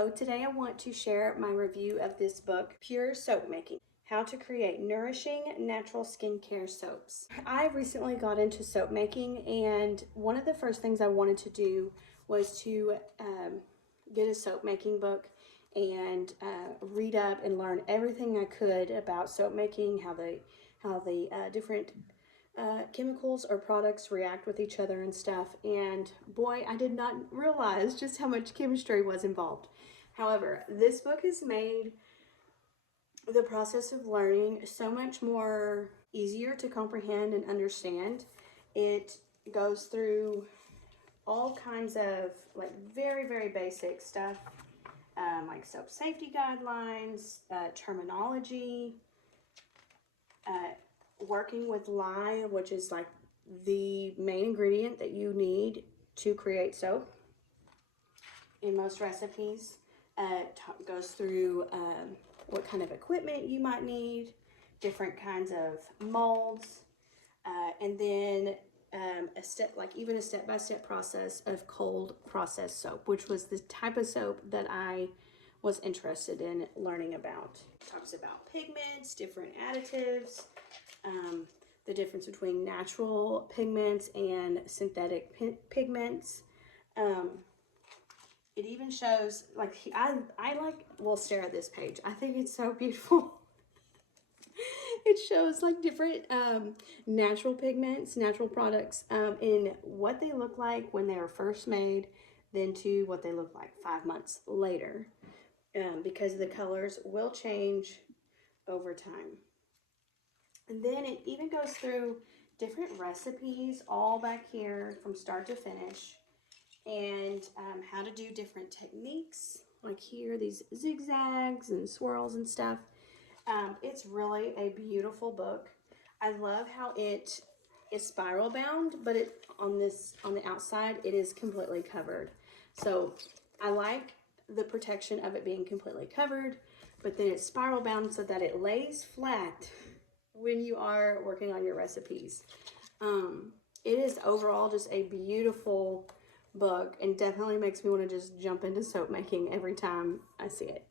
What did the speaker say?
Hello, today I want to share my review of this book, Pure Soap Making: How to Create Nourishing Natural Skincare Soaps. I recently got into soap making, and one of the first things I wanted to do was to get a soap making book and read up and learn everything I could about soap making, how the different chemicals or products react with each other and stuff. And boy, I did not realize just how much chemistry was involved. However, this book has made the process of learning so much more easier to comprehend and understand. It goes through all kinds of like very basic stuff, like soap safety guidelines, terminology, working with lye, which is like the main ingredient that you need to create soap in most recipes. Goes through what kind of equipment you might need, different kinds of molds, and then even a step-by-step process of cold processed soap, which was the type of soap that I was interested in learning about. It talks about pigments, different additives, the difference between natural pigments and synthetic pigments. It even shows, like, will stare at this page. I think it's so beautiful. It shows like different natural pigments, natural products, in what they look like when they are first made, then to what they look like 5 months later, because the colors will change over time. And then it even goes through different recipes all back here from start to finish, and how to do different techniques, like here, these zigzags and swirls and stuff. It's really a beautiful book. I love how it is spiral bound, but on the outside, it is completely covered. So I like the protection of it being completely covered, but then it's spiral bound so that it lays flat when you are working on your recipes. It is overall just a beautiful book, and definitely makes me want to just jump into soap making every time I see it.